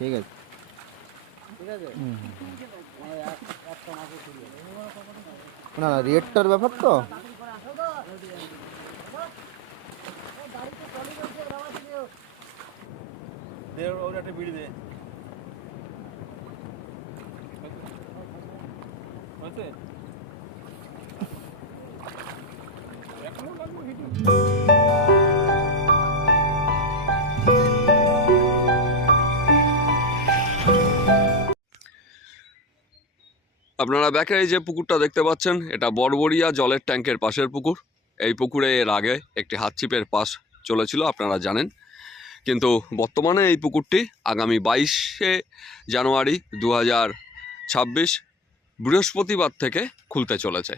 ঠিক আছে না না রেটটার ব্যাপার তো বিড়ি দে আপনারা ব্যাকে এই যে পুকুরটা দেখতে পাচ্ছেন, এটা বড়বড়িয়া জলের ট্যাঙ্কের পাশের পুকুর। এই পুকুরে এর আগে একটি হাতছিপের পাস চলেছিল, আপনারা জানেন। কিন্তু বর্তমানে এই পুকুরটি আগামী 22শে জানুয়ারি 2026 বৃহস্পতিবার থেকে খুলতে চলেছে।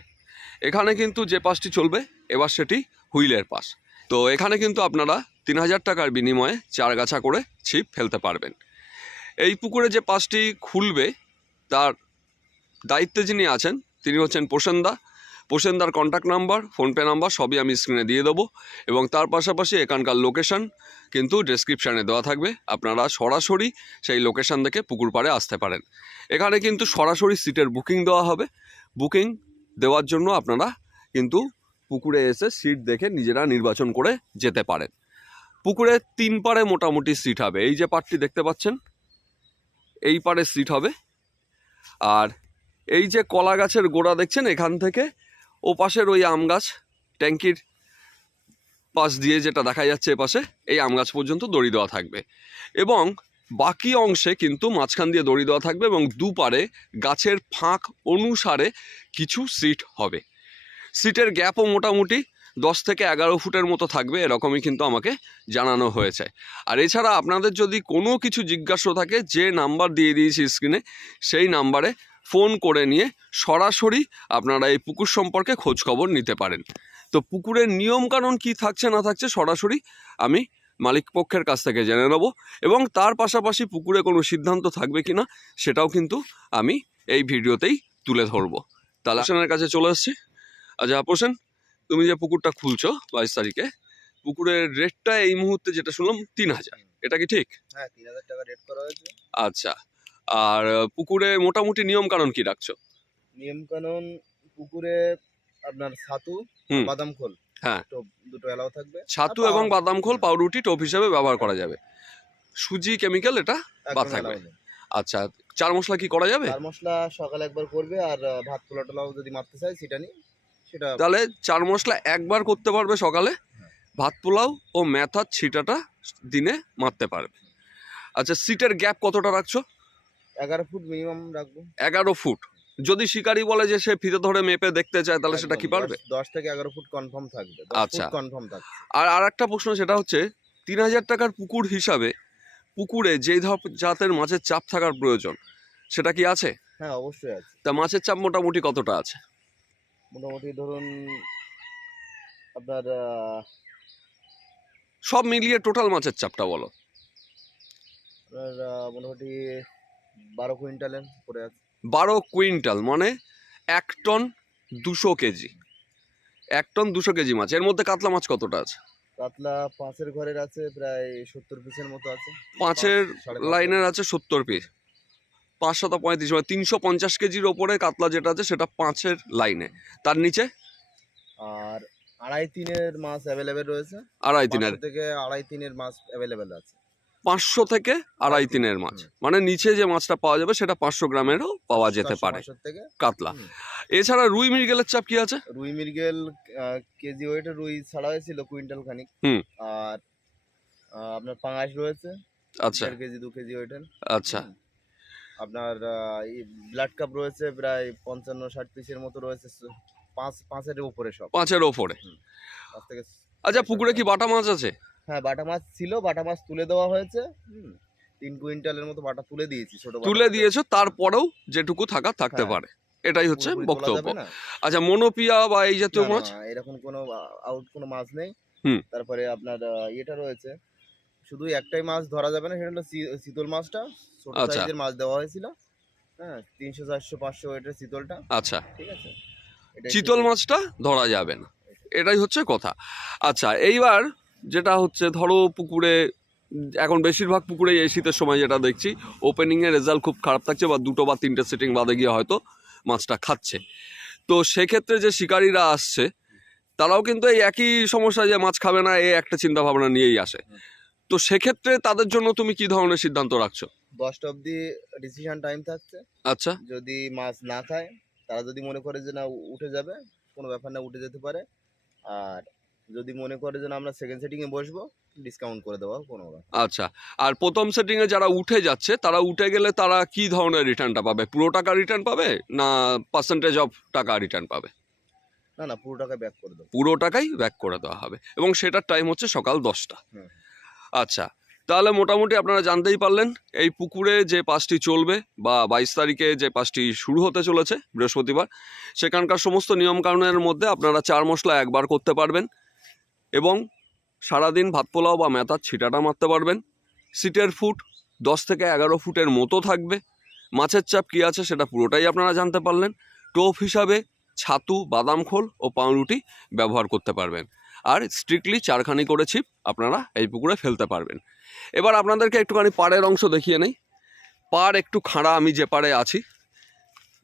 এখানে কিন্তু যে পাসটি চলবে এবার সেটি হুইলের পাস। তো এখানে কিন্তু আপনারা 3000 টাকার বিনিময়ে 4 গাছা করে ছিপ ফেলতে পারবেন। এই পুকুরে যে পাসটি খুলবে তার দায়িত্বে যিনি আছেন তিনি হচ্ছেন পোষেনদার কন্ট্যাক্ট নাম্বার, ফোনপে নাম্বার সবই আমি স্ক্রিনে দিয়ে দেবো, এবং তার পাশাপাশি এখানকার লোকেশান কিন্তু ডেসক্রিপশানে দেওয়া থাকবে। আপনারা সরাসরি সেই লোকেশান দেখে পুকুর পাড়ে আসতে পারেন। এখানে কিন্তু সরাসরি সিটের বুকিং দেওয়া হবে। বুকিং দেওয়ার জন্য আপনারা কিন্তু পুকুরে এসে সিট দেখে নিজেরা নির্বাচন করে যেতে পারেন। পুকুরে 3 পাড়ে মোটামুটি সিট হবে। এই যে পাড়টি দেখতে পাচ্ছেন এই পাড়ে সিট হবে। আর এই যে কলা গাছের গোড়া দেখছেন, এখান থেকে ও পাশের ওই আম গাছ ট্যাঙ্কির পাশ দিয়ে যেটা দেখা যাচ্ছে এপাশে, এই আম গাছ পর্যন্ত দড়ি দেওয়া থাকবে, এবং বাকি অংশে কিন্তু মাঝখান দিয়ে দড়ি দেওয়া থাকবে, এবং দুপারে গাছের ফাঁক অনুসারে কিছু সিট হবে। সিটের গ্যাপও মোটামুটি 10 থেকে 11 ফুটের মতো থাকবে, এরকমই কিন্তু আমাকে জানানো হয়েছে। আর এছাড়া আপনাদের যদি কোনো কিছু জিজ্ঞাসা থাকে, যে নাম্বার দিয়ে দিয়েছি স্ক্রিনে সেই নাম্বারে ফোন করে নিয়ে সরাসরি আপনারা এই পুকুর সম্পর্কে খোঁজখবর নিতে পারেন। তো পুকুরের নিয়মকানুন কি থাকছে না থাকছে সরাসরি আমি মালিক পক্ষের কাছ থেকে জেনে নেব, এবং তার পাশাপাশি পুকুরে কোনো সিদ্ধান্ত থাকবে কি না সেটাও কিন্তু আমি এই ভিডিওতেই তুলে ধরবো। তাহলে পোষেনের কাছে চলে এসেছি। আচ্ছা পোষেন, তুমি যে পুকুরটা খুলছো 22 তারিখে, পুকুরের রেটটা এই মুহূর্তে যেটা শুনলাম 3000, এটা কি ঠিক? হ্যাঁ 3000 টাকা রেট করা হয়েছে। আচ্ছা, আর পুকুরে মোটামুটি নিয়ম কানুন কি রাখছো? নিয়ম কানুন পুকুরে আপনার ছাতু, বাদাম খোল, হ্যাঁ দুটো এলাও থাকবে। ছাতু এবং বাদাম খোল পাউরুটি টোপ হিসাবে ব্যবহার করা যাবে। সুজি কেমিক্যাল এটা বাদ থাকবে। আচ্ছা, চার মশলা কি করা যাবে? চার মশলা সকালে একবার করবে, আর ভাত পোলা টোলাও যদি মারতে চাই সেটা নিয়ে সেটা। তাহলে চার মশলা একবার করতে পারবে সকালে, ভাত পোলাও ও মেথার ছিটাটা দিনে মারতে পারবে। আচ্ছা, সিটের গ্যাপ কতটা রাখছো? 11 ফুট মিনিমাম রাখবো। 11 ফুট। যদি শিকারি বলে যে সে ফিতে ধরে মেপে দেখতে চায় তাহলে সেটা কি পারবে? 10 থেকে 11 ফুট কনফার্ম থাকবে। আচ্ছা কনফার্ম থাকবে। আর একটা প্রশ্ন, সেটা হচ্ছে 3000 টাকার পুকুর হিসাবে পুকুরে যেই জাতের মাছের চাপ থাকার প্রয়োজন সেটা কি আছে? হ্যাঁ অবশ্যই আছে। তা মাছের চাপ মোটামুটি কতটা আছে? মোটামুটি ধরুন আপনার সব মিলিয়ে টোটাল মাছের চাপটা বলো। মোটামুটি 12 কুইন্টালের পরে আছে। 12 কুইন্টাল মানে 1 টন 200 কেজি। 1 টন 200 কেজি মাছ। এর মধ্যে কাতলা মাছ কতটা আছে? কাতলা পাঁচের ঘরের আছে প্রায় 70 পিসের মতো আছে। পাঁচের লাইনের আছে 70 পিস। 5 7 35 মানে 350 কেজির ওপরে কাতলা যেটা আছে সেটা 5-এর লাইনে। তার নিচে আর 2.5-3-এর মাছ অ্যাভেলেবেল রয়েছে। 2.5-3-এর থেকে 2.5-3-এর মাছ অ্যাভেলেবেল আছে। 500 থেকে 2.5-3-এর মাছ, মানে নিচে যে মাছটা পাওয়া যাবে সেটা 500 গ্রামেরও পাওয়া যেতে পারে কাতলা। এছাড়া রুই মৃগেলের চাপ কি আছে? রুই মৃগেল কেজি ওয়েটে রুই ছাড়া হয়েছিল কুইন্টাল খানিক। আর আপনার পাঙাশ রয়েছে। আচ্ছা, 1.5 কেজি 2 কেজি ওয়েটের। আচ্ছা, আপনার ব্লাড কাপ রয়েছে প্রায় 55-60 পিসের মতো রয়েছে। 5-5-এর উপরে সব। 5-এর উপরে। আচ্ছা, পুকুরে কি বাটা মাছ আছে? হ্যাঁ বাটা মাছ ছিল, বাটা মাছ তুলে দেওয়া হয়েছে। 3 কুইন্টালের মতো বাটা তুলে দিয়েছি। ছোট তুলে দিয়েছো, তারপরেও যেটুকু থাকতে পারে, এটাই হচ্ছে বক্তব্য। আচ্ছা, মনোপিয়া বা এই জাতীয় মাছ এরকম কোনো আউট কোনো মাছ নেই। তারপরে আপনার এটা রয়েছে, শুধু একটাই মাছ ধরা যাবে না, সেটা হলো চিতল মাছটা। ছোট সাইজের মাছ দেওয়া হয়েছিল। হ্যাঁ 300 400 500 ওয়েটের চিতলটা। আচ্ছা ঠিক আছে, চিতল মাছটা ধরা যাবে না, এটাই হচ্ছে কথা। আচ্ছা, এইবার যেটা হচ্ছে ধরো পুকুরে এখন বেশিরভাগ পুকুরে এই শীতের সময় যেটা দেখছি ওপেনিংয়ের রেজাল্ট খুব খারাপ থাকছে, বা 2 বা 3টে সেটিং বাদে গিয়ে হয়তো মাছটা খাচ্ছে। তো সেক্ষেত্রে যে শিকারীরা আসছে তারাও কিন্তু এই একই সমস্যা, যে মাছ খাবে না, এই একটা চিন্তা ভাবনা নিয়েই আসে। তো সেক্ষেত্রে তাদের জন্য তুমি কি ধরনের সিদ্ধান্ত রাখছো? 10টা অবধি ডিসিশন টাইম থাকছে। আচ্ছা, যদি মাছ না খায়, তারা যদি মনে করে যে না উঠে যাবে, কোনো ব্যাপার না, উঠে যেতে পারে। আর যদি মনে করে যে না আমরা সেকেন্ড সেটিংয়ে বসবো, ডিসকাউন্ট করে দেওয়া কোনো ব্যাপার। আচ্ছা। আর প্রথম সেটিংয়ে যারা উঠে যাচ্ছে তারা উঠে গেলে তারা কি ধরনের রিটার্নটা পাবে? পুরো টাকা রিটার্ন পাবে না পার্সেন্টেজ অফ টাকা রিটার্ন পাবে? না না, পুরো টাকা ব্যাক করে দেবো। পুরো টাকাই ব্যাক করে দেওয়া হবে, এবং সেটার টাইম হচ্ছে সকাল 10টা। হুম। আচ্ছা, তাহলে মোটামুটি আপনারা জানতেই পারলেন এই পুকুরে যে পাসটি চলবে, বা 22 তারিখে যে পাসটি শুরু হতে চলেছে বৃহস্পতিবার, সেখানকার সমস্ত নিয়মকানুনের মধ্যে আপনারা 4 মশলা একবার করতে পারবেন, এবং সারাদিন ভাত পোলাও বা মেথার ছিটাটা মারতে পারবেন। সিটের ফুট 10 থেকে 11 ফুটের মতো থাকবে। মাছের চাপ কী আছে সেটা পুরোটাই আপনারা জানতে পারলেন। টোপ হিসাবে ছাতু, বাদাম খোল ও পাউরুটি ব্যবহার করতে পারবেন। আর স্ট্রিক্টলি 4খানি করে ছিপ আপনারা এই পুকুরে ফেলতে পারবেন। এবার আপনাদেরকে একটুখানি পাড়ের অংশ দেখিয়ে নেই। পাড় একটু খাড়া, আমি যে পাড়ে আছি,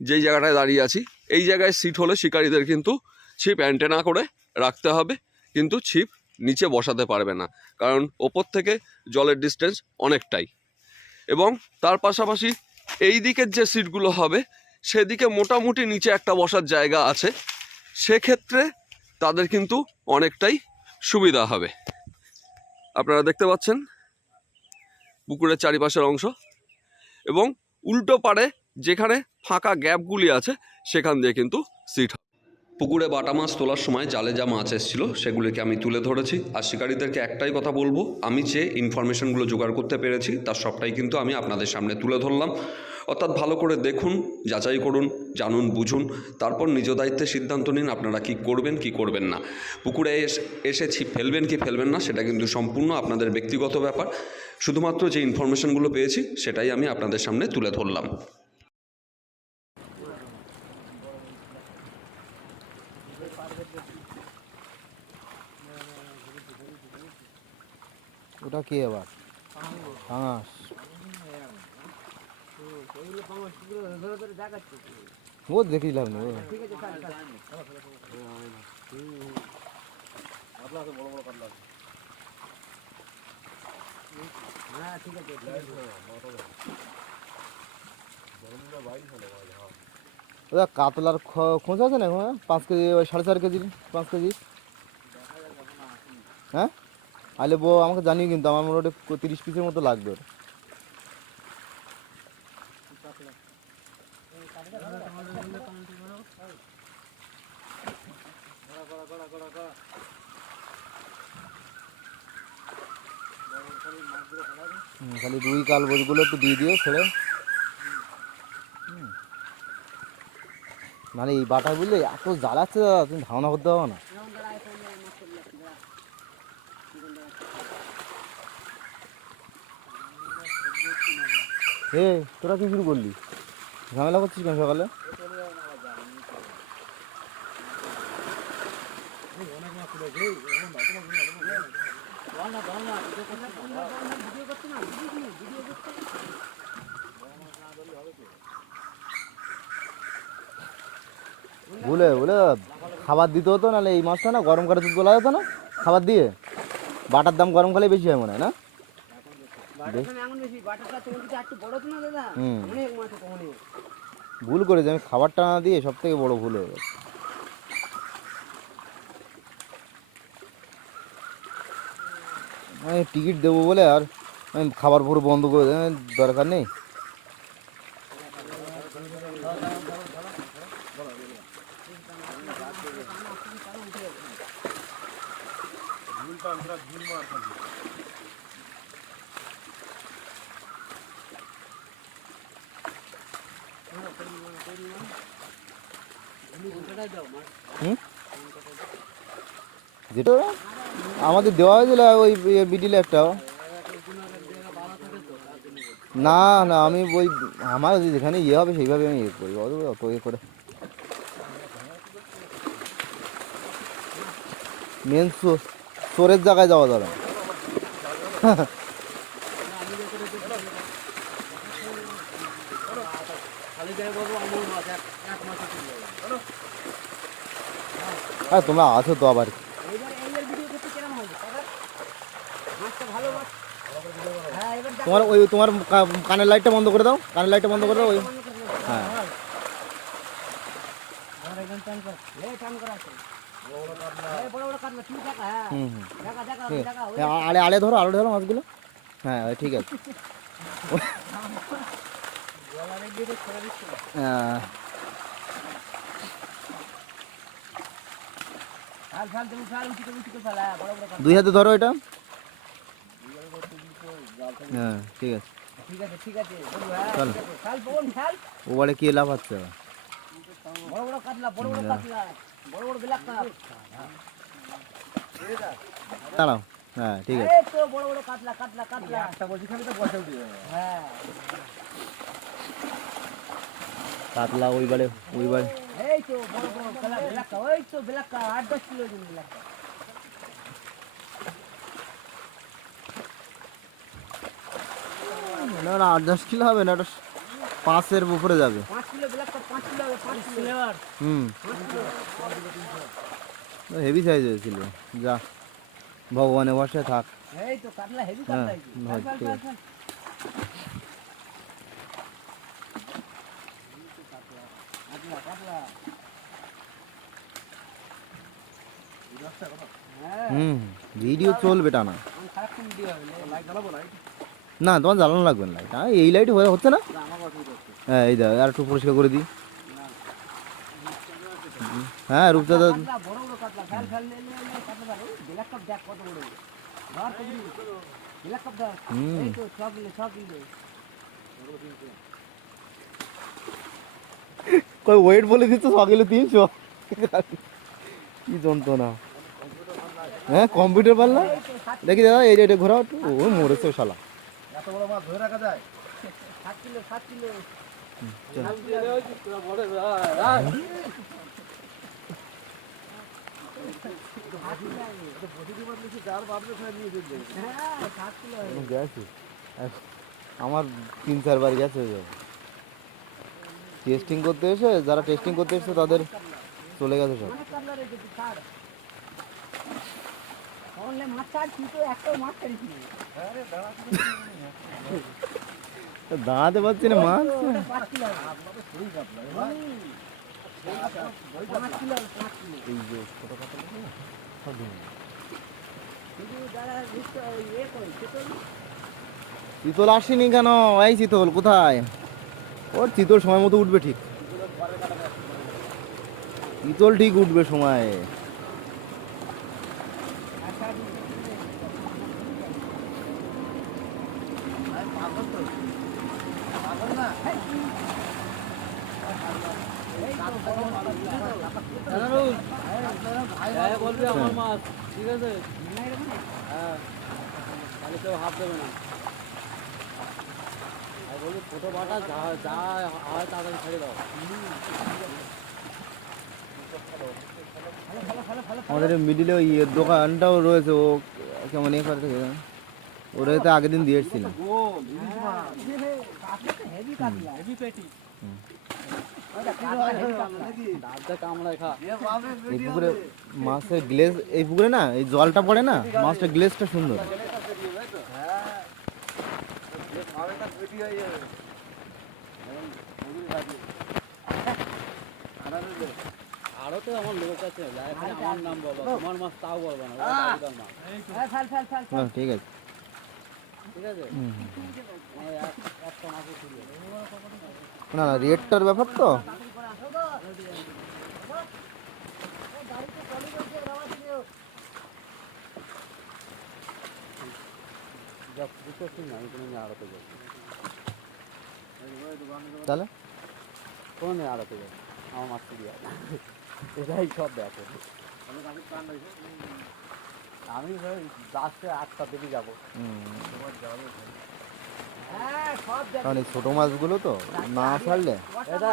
যেই জায়গাটায় দাঁড়িয়ে আছি, এই জায়গায় সিট হলে শিকারীদের কিন্তু ছিপ অ্যান্টেনা করে রাখতে হবে, কিন্তু ছিপ নিচে বসাতে পারবে না, কারণ ওপর থেকে জলের ডিস্টেন্স অনেকটাই। এবং তার পাশাপাশি এই দিকের যে সিটগুলো হবে সেদিকে মোটামুটি নিচে একটা বসার জায়গা আছে, সেক্ষেত্রে তাদের কিন্তু অনেকটাই সুবিধা হবে। আপনারা দেখতে পাচ্ছেন পুকুরের চারিপাশের অংশ, এবং উল্টো পাড়ে যেখানে ফাঁকা গ্যাপগুলি আছে সেখান দিয়ে কিন্তু সিট। পুকুরে বাটা মাছ তোলার সময় জালে যা মাছ এসেছিল সেগুলিকে আমি তুলে ধরেছি। আর শিকারীদেরকে একটাই কথা বলবো, আমি যে ইনফরমেশনগুলো জোগাড় করতে পেরেছি তার সবটাই কিন্তু আমি আপনাদের সামনে তুলে ধরলাম। অর্থাৎ ভালো করে দেখুন, যাচাই করুন, জানুন, বুঝুন, তারপর নিজ দায়িত্বে সিদ্ধান্ত নিন আপনারা কি করবেন কি করবেন না। পুকুরে এসে ছিপ ফেলবেন কি ফেলবেন না সেটা কিন্তু সম্পূর্ণ আপনাদের ব্যক্তিগত ব্যাপার। শুধুমাত্র যে ইনফরমেশনগুলো পেয়েছি সেটাই আমি আপনাদের সামনে তুলে ধরলাম। ওটা কি আবার পাঙাশ? ও দেখিলাম না। ওটা কাতলার খোঁজ আছে না এখন? 5 কেজি, ওই 4.5 কেজি, 5 কেজি। হ্যাঁ, আলে বউ আমাকে জানিয়ে, কিন্তু আমার মোটামুটি 30 পিসের মতো লাগবে। খালি রুই কাল বোঝগুলো একটু দিয়ে দিও ছেড়ে। মানে এই বাটা বুঝলে এত জ্বালাচ্ছে, তুমি ধারণা করতে পারো না। তোরা কি শুরু করলি? ঝামেলা করছিস কেন সকালে? বলে বলে খাবার দিতে হতো, নাহলে এই মাছটা না গরম করে দুধ বলা যেত না, খাবার দিয়ে। বাটার দাম গরম কালে বেশি হয় মনে হয় না? ভুল করেছি আমি, খাবারটা না দিয়ে সব থেকে বড় ভুল হয়ে গেছে। আমি টিকিট দেবো বলে আর আমি খাবার পুরো বন্ধ করে দেয়, দরকার নেই। যেটা আমাদের দেওয়া হয়েছিল ওই বিডিলে একটা। না না, আমি ওই আমার যেখানে ইয়ে হবে সেইভাবে আমি ইয়ে করি, অত ইয়ে করে। মেন সোরের জায়গায় যাওয়া যাবে। হ্যাঁ তোমরা আছো তো আবার তোমার ওই তোমার কানের লাইটটা বন্ধ করে দাও, কানের লাইটটা বন্ধ করে দাও ওই। হ্যাঁ হুম হুম ঠিক আছে। আড়ে আড়ে ধরো, আড়ে ধরো মাছগুলো। হ্যাঁ ওই ঠিক আছে। হ্যাঁ, দুই হাতে ধরো এটা। হ্যাঁ ঠিক আছে চলো। ওবারে কি লাভ হচ্ছে? দাঁড়াও। হ্যাঁ ঠিক আছে। কাতলা ওইবারে ওইবারে না না 8-10 কিলো হবে না, ওটা 5-এর উপরে যাবে। হুম হেভি সাইজ হয়েছিল। যা ভগবানের ভরসায় থাক। হ্যাঁ ঠিক আছে। হুম ভিডিও চলবে টানা। না তোমার জ্বালানো লাগবে না লাইট। এই লাইট হচ্ছে না। হ্যাঁ এই দাও আর একটু পরিষ্কার করে দিই। হ্যাঁ রূপচাঁদা কই ওয়েট বলে দিচ্ছ 100 কিলো 300। কি যন্ত্রণা। হ্যাঁ কম্পিউটার পারলা দেখি দাদা এই রেটে ঘোরাও একটু। ও মরেছে শালা। এত বড় মাছ ধরে রাখা যায়? গেছে আমার 3-4 বার গেছে। টেস্টিং করতে এসে যারা টেস্টিং করতে এসেছে তাদের চলে গেছে সব। দাঁড়াতে পারছি না মাছ। এই যে ছোট কাতলা সব ভেঙে গেছে। চিতল আসেনি কেন? এই চিতল কোথায়? ওর চিতল সময় মতো উঠবে ঠিক। চিতল ঠিক উঠবে সময়। ঠিক আছে, হ্যাঁ তাহলে কেউ হাফ দেবে না। আর বলি ছোটো বাটা যা যা হয় তাড়াতাড়ি ছেড়ে দাও। আমাদের মিডিলে ওই দোকানটাও রয়েছে, ও কেমন ইয়ে করে থাকে ওরা তো আগের দিন দিয়ে এসেছিল। এই পুকুরে মাছের গ্লেজ, এই পুকুরে না এই জলটা পড়ে না, মাছটা গ্লেজটা সুন্দর। আরো তো আমার লোক আছে, আমার নাম বলবো, আমার মাছ তাও বলবো না। হ্যাঁ ঠিক আছে। ঠিক আছে, একটা মাছও ছিল না না রেটটার ব্যাপার তো। তাহলে কোন আড়াতে যাবে আমার মাছ দিয়ে এটাই সব দেখো। আমি লাস্টে 8টা দিকে যাবো। কারণ এই ছোটো মাছগুলো তো না ছাড়লে এটা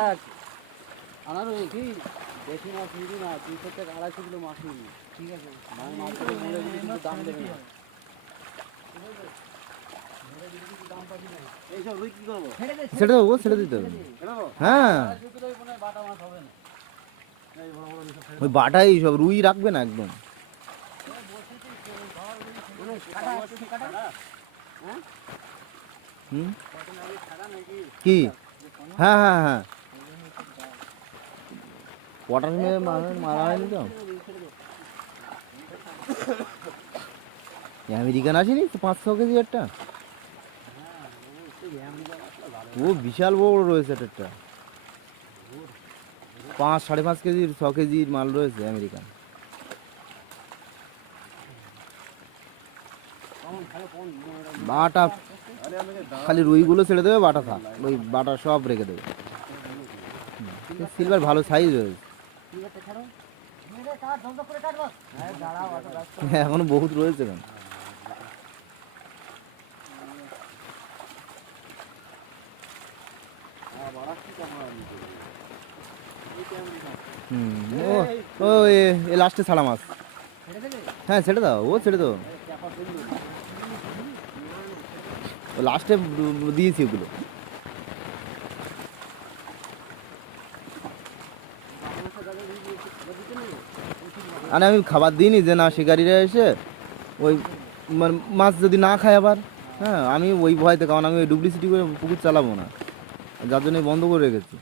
আনার কি বেশি মাছ নিবি না, 200 থেকে 250 কিলো মাছ নিবি। ঠিক আছে, মানে মাছগুলো মরে গেলে কিন্তু দাম দেবে না। এইসব রুই কি করবো? ছেড়ে দেবো, ছেড়ে দিতে হবে। হ্যাঁ, বাটা মাছ হবে না। ওই বাটাই সব, রুই রাখবে না একদম। হুম, কি? হ্যাঁ হ্যাঁ হ্যাঁ, পটাশ মেরে মারা হয়নি তো? আমেরিকান আসেনি তো 500 কেজি একটা? ও বিশাল বড় রয়েছে একটা, 5-5.5 কেজির 6 কেজির মাল রয়েছে আমেরিকান। বাটা খালি রুইগুলো ছেড়ে দেবে, বাটা থাক, ওই বাটা সব রেখে দেবে। সিলভার ভালো সাইজ রয়েছে, এখনো বহুত রয়েছে কেন। হুম, ও ও এ লাস্টে ছাড়া মাছ। হ্যাঁ ছেড়ে দাও, ও ছেড়ে দাও, লাস্টে দিয়েছি ওগুলো। আরে আমি খাবার দিইনি যে না, শিকারীরা এসে ওই মানে মাছ যদি না খায় আবার, হ্যাঁ আমি ওই ভয়তে, কারণ আমি ওই ডুপ্লিসিটি করে পুকুর চালাবো না, যার জন্য বন্ধ করে রেখেছি।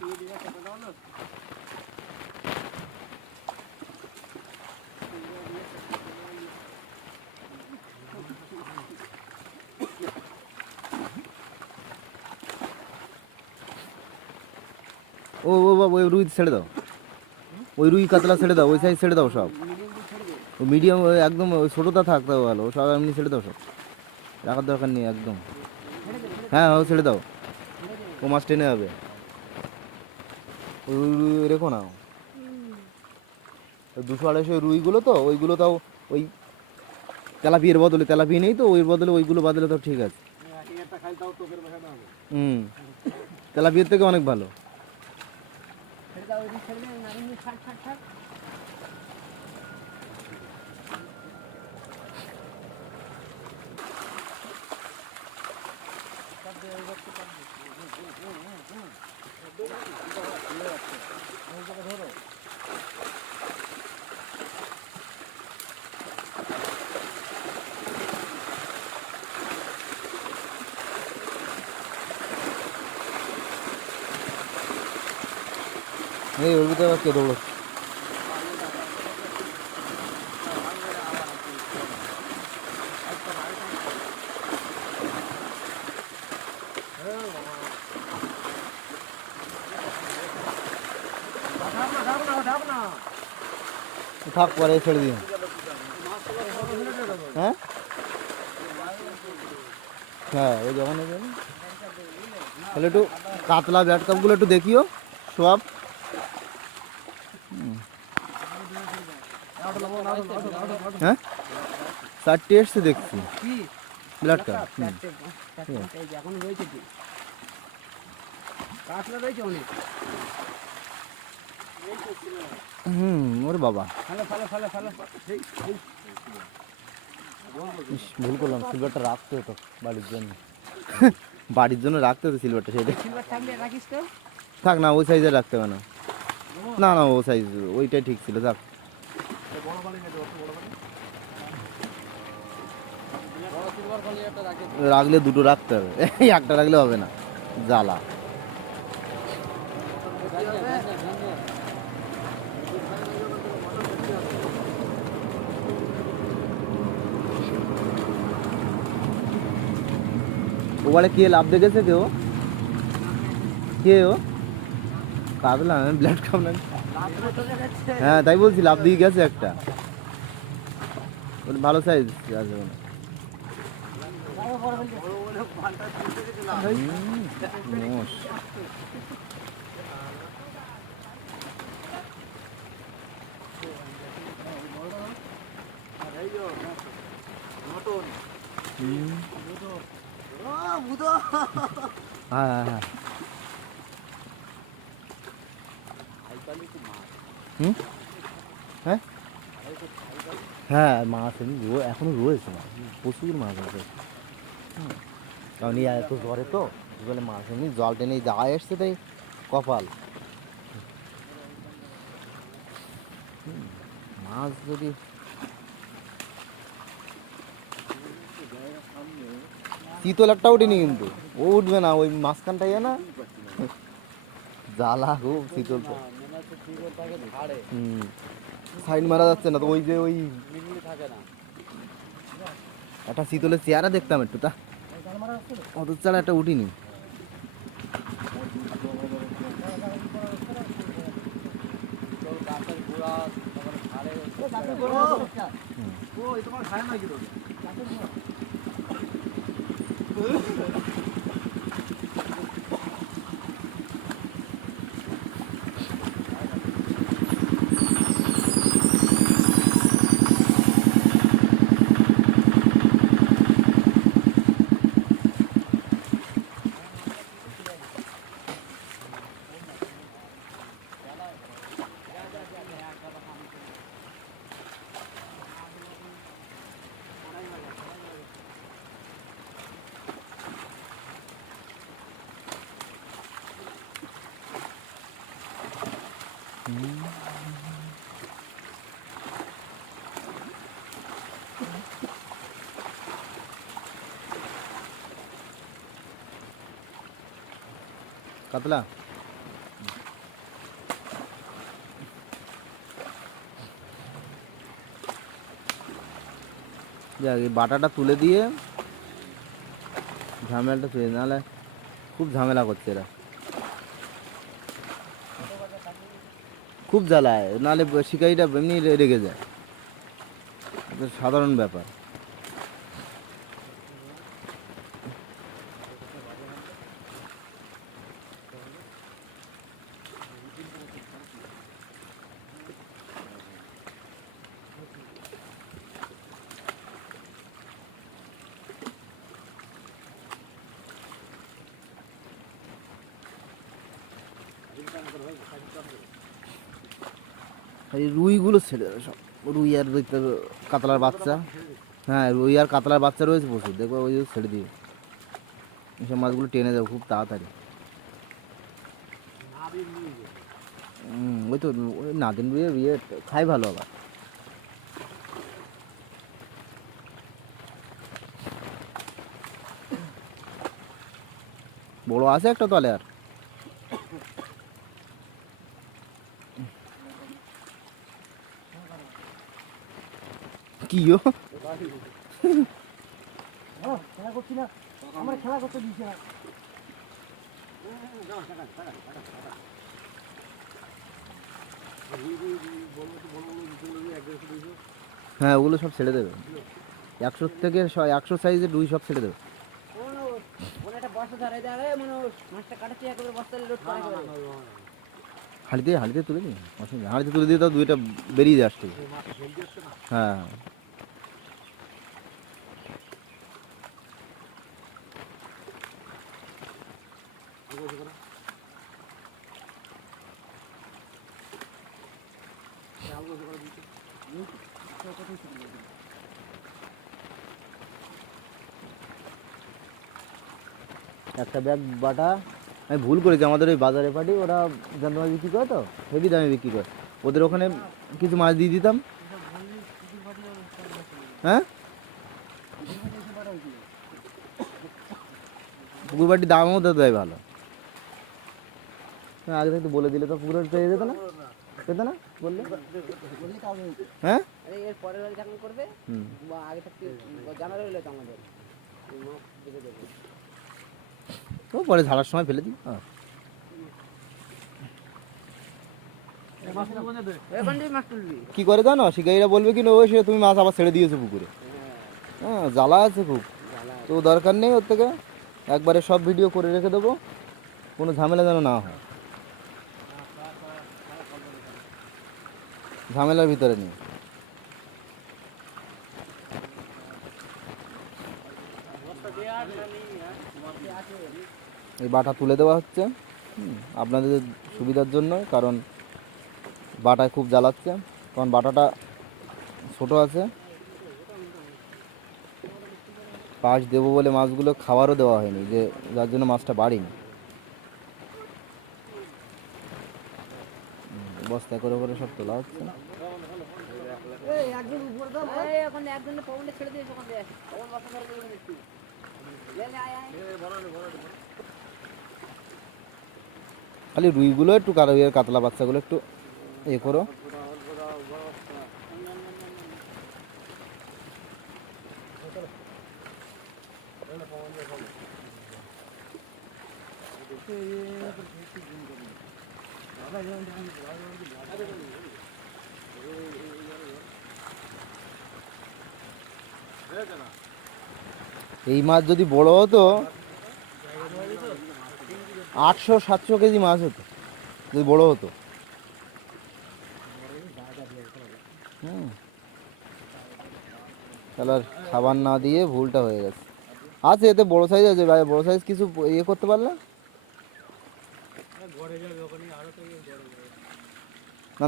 ও ও ওই রুই ছেড়ে দাও, ওই রুই কাতলা ছেড়ে দাও, ওই সাইজ ছেড়ে দাও সব। ও মিডিয়াম একদম, ওই ছোটোটা থাকতে হবে ভালো, সব এমনি ছেড়ে দাও, সব রাখার দরকার নেই একদম। হ্যাঁ ও ছেড়ে দাও, ও মাছ টেনে হবে। ওই রুই রেখো না, 200-250 রুইগুলো তো, ওইগুলো তাও ওই তেলাপিয়ার বদলে, তেলাপিয়া নেই তো, ওই বদলে ওইগুলো বাদলে তো ঠিক আছে। হুম, তেলাপিয়ার থেকে অনেক ভালো। এই ওর ভিতরে আবার কে দৌড়ো? থাক, পরে ছেড়ে দিন। হ্যাঁ হ্যাঁ, ওই যখন তাহলে একটু কাতলা ব্যাট কাপগুলো একটু দেখিও সব। হ্যাঁ 4টে এসছে দেখছি ব্লাড কাপ। এখন রয়েছে কি কাতলা রয়েছে অনেক। ওরে বাবা, ইস, ভুল করলাম, সিলভারটা রাখতে হতো বাড়ির জন্য। বাড়ির জন্য রাখতে হতো সিলভারটা, সেটা থাক না, ওই সাইজে রাখতে হবে না। না না, ও সাইজ ওইটাই ঠিক ছিল, থাক। রাখলে দুটো রাখতে হবে, একটা রাখলে হবে না, জ্বালা। ওবারে কে লাভ দেখেছে, কেউ কে ও কাতলা ব্লাড কাপ না? হ্যাঁ তাই বলছি, লাভ দিয়ে গেছে একটা, ভালো সাইজ আছে। হ্যাঁ হ্যাঁ হ্যাঁ, হ্যাঁ হ্যাঁ, মাছ এখনো রয়েছে, প্রচুর মাছ আছে, কারণ এত জ্বরে তো বলে মাছ এমনি জল টেনে যাওয়া এসছে তাই কপাল। মাছ যদি চিতল একটা উঠিনি কিন্তু, ও উঠবে না, ওই মাঝখানটাই না জ্বালা খুব চিতল তো। মনে হচ্ছে চিতলটাকে ঝাড়ে, সাইড মারা যাচ্ছে না তো, ওই যে ওই মিলিয়ে থাকে না। একটা চিতলের চেহারা দেখতাম একটু, তা অত চালা একটা উঠিনি। চিতল গাছের গোড়া তারপরে ঝাড়ে। কাতলা যাক, এই বাটাটা তুলে দিয়ে ঝামেলাটা তুলে, নাহলে খুব ঝামেলা করছে এরা, খুব জ্বালায়, নাহলে শিকারিটা এমনি রেগে যায়, এটা সাধারণ ব্যাপার। এই রুইগুলো ছেড়ে দেবে সব, রুই আর দেখতে কাতলার বাচ্চা, হ্যাঁ রুই আর কাতলার বাচ্চা রয়েছে প্রচুর, দেখবো ওই যে ছেড়ে দিও, এইসব মাছগুলো টেনে যাবো খুব তাড়াতাড়ি। ওই তো ওই নাদিন রুইয়ের ইয়ে খাই ভালো আবার। বড় আছে একটা তলে আর কি ও খেলা করছি না, আমার খেলা করতে দিচ্ছে না। হ্যাঁ ওগুলো সব ছেড়ে দেবে, 100 থেকে 100 সাইজের রুই সব ছেড়ে দেবে। হাঁড়িতে হাঁড়িতে তুলে দিই, অসুবিধা, হাঁড়িতে তুলে দিয়ে তো দুইটা বেরিয়ে যাচ্ছে। হ্যাঁ একটা ব্যাগ বাটা আমি ভুল করেছি, আমাদের ওই বাজারে পাটি ওরা জানতে মাছ বিক্রি করে তো, হেভি দামে বিক্রি করে, ওদের ওখানে কিছু মাছ দিয়ে দিতাম। হ্যাঁ পুকুর বাটির দামও তো দেয় ভালো, হ্যাঁ আগে থেকে বলে দিলে তো পুকুর বাড়ি পেয়ে যেত না, পেতে না বললে। হ্যাঁ এর পরের বারে যখন করবে হুম বা আগে থাকতে জানা রইলো তো আমাদের মাছ বেঁধে দেবে। তো পরে ঝাড়ার সময় ফেলে দিই। হ্যাঁ মাছ তুলবি কি করে জানো, শিকারীরা বলবে কি না, ওই সে তুমি মাছ আবার ছেড়ে দিয়েছো পুকুরে, হ্যাঁ জ্বালা আছে খুব, তো দরকার নেই ওর থেকে, একবারে সব ভিডিও করে রেখে দেবো, কোনো ঝামেলা যেন না হয়, ঝামেলার ভিতরে নেই। এই বাটা তুলে দেওয়া হচ্ছে আপনাদের সুবিধার জন্য, কারণ বাটায় খুব জ্বালাচ্ছে, কারণ বাটাটা ছোট আছে। পাশ দেবো বলে মাছগুলো খাবারও দেওয়া হয়নি, যে যার জন্য মাছটা বাড়েনি। বস্তা করে করে সব তোলা হচ্ছে। খালি রুইগুলো একটু কাতলা বাচ্চাগুলো একটু এ করো। এই মাছ যদি বড় হতো 800-700 কেজি মাছ হতো যদি বড় হতো। তাহলে আর খাবার না দিয়ে ভুলটা হয়ে গেছে। আছে এতে বড় সাইজ আছে ভাই, বড় সাইজ কিছু ইয়ে করতে পারলে না।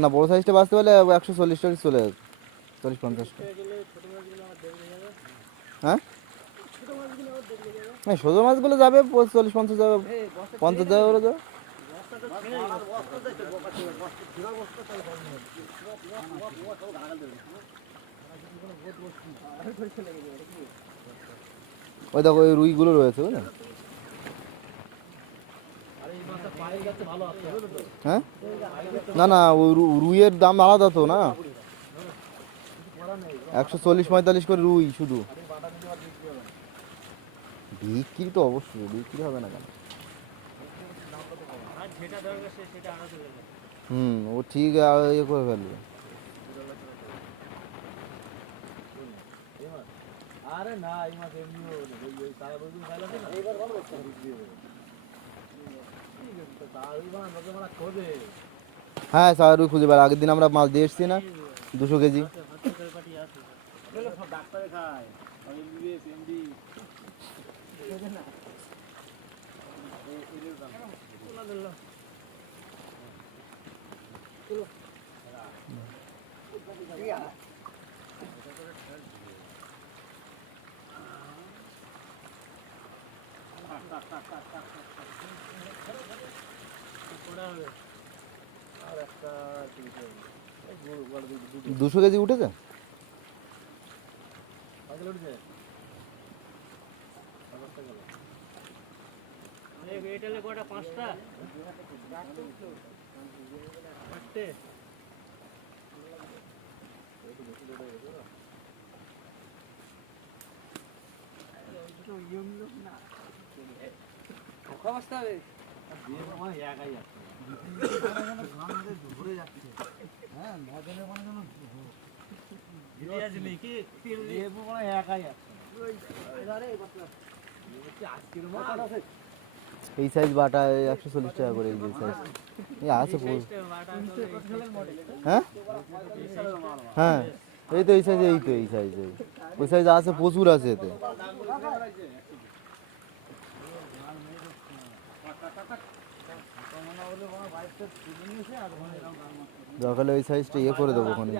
না বড় সাইজটা বাঁচতে পারলে 140 চলে যেত, 40-50। হ্যাঁ হ্যাঁ, ছোটো মাছগুলো যাবে 40-50 যাবে, 50 যাবে ওরা যাবে। ওই দেখো ওই রুইগুলো রয়েছে বুঝলেন। হ্যাঁ না না, ওই রুইয়ের দাম আলাদা তো না, 140-45 করে রুই শুধু। বিক্রি তো অবশ্যই, বিক্রি হবে না কেন। ও ঠিক ইয়ে করে ফেলবে। আরে না এই মাছ এমনি খোঁজে। হ্যাঁ স্যার রুই খুঁজে বেড়া, আগের দিন আমরা মাছ দিয়ে এসছি না 200 কেজি। সব ডাক্তারে খায় MBBS MD আর একটা 200 কেজি উঠেছে। এটালে কটা 5টা 8টে অবস্থা হবে দিয়ে আমার একাই আছে ঘুরে যাচ্ছে। হ্যাঁ মজনে মনে যেন ঘুরে যাচ্ছে নাকি লেবু মনে একাই আছে। আজকের মাছ আছে এই সাইজ বাটা 140 টাকা করে, এই সাইজ এই আছে। হ্যাঁ হ্যাঁ এই তো এই সাইজ, এই তো এই সাইজ, ওই সাইজ আছে, প্রচুর আছে এতে। দরকার হলে ওই সাইজটা ইয়ে করে দেবো ওখানে।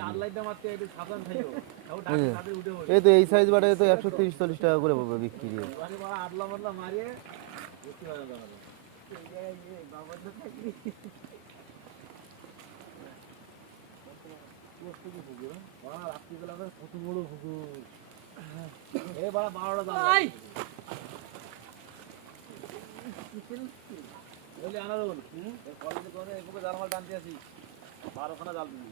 এই তো এই সাইজ বাটা তো 130-40 টাকা করে বিক্রি। জালমাল টানতে আসি 12খানা জাল দিবি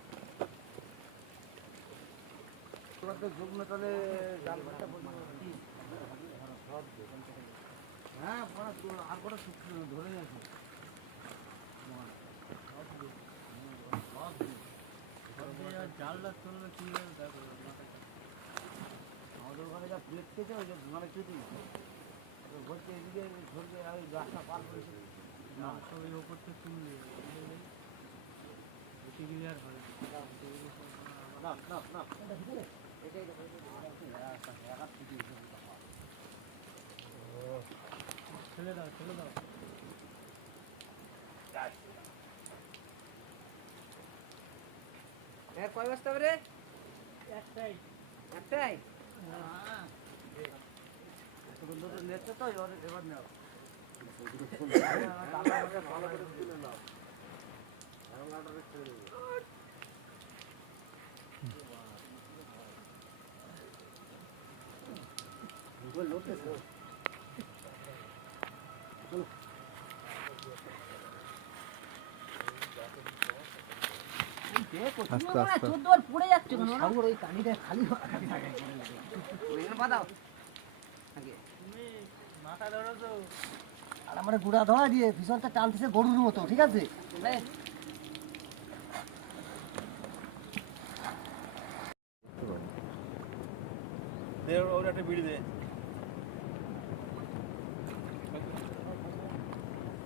হ্যাঁ আর কটা ধরে গেছে জালটা চলবে কি আমাদের ওখানে যা প্লেট থেকে ওই যে মানে কেটে ঘুরতে এদিকে ঘুরতে আমি রাস্তা পার করেছি না সব এই ওপর থেকে তুললে ক্লিয়ার হয় না না না এটাই ছেলে দাও ছেলে দাও কয় বস্তা রে একটাই একটাই ছোটো ছোটো নেচ্ছে তো এবার নেও আস্তে আস্তে পড়ে যাচ্ছে কেন সাগর ওই কানিটা খালি বাঁধাও মাথা ধরো তো আর আমার গুড়া ধরা দিয়ে ভীষণটা টানতেছে গরুর মতো ঠিক আছে ওর একটা বিড়ি দে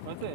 হচ্ছে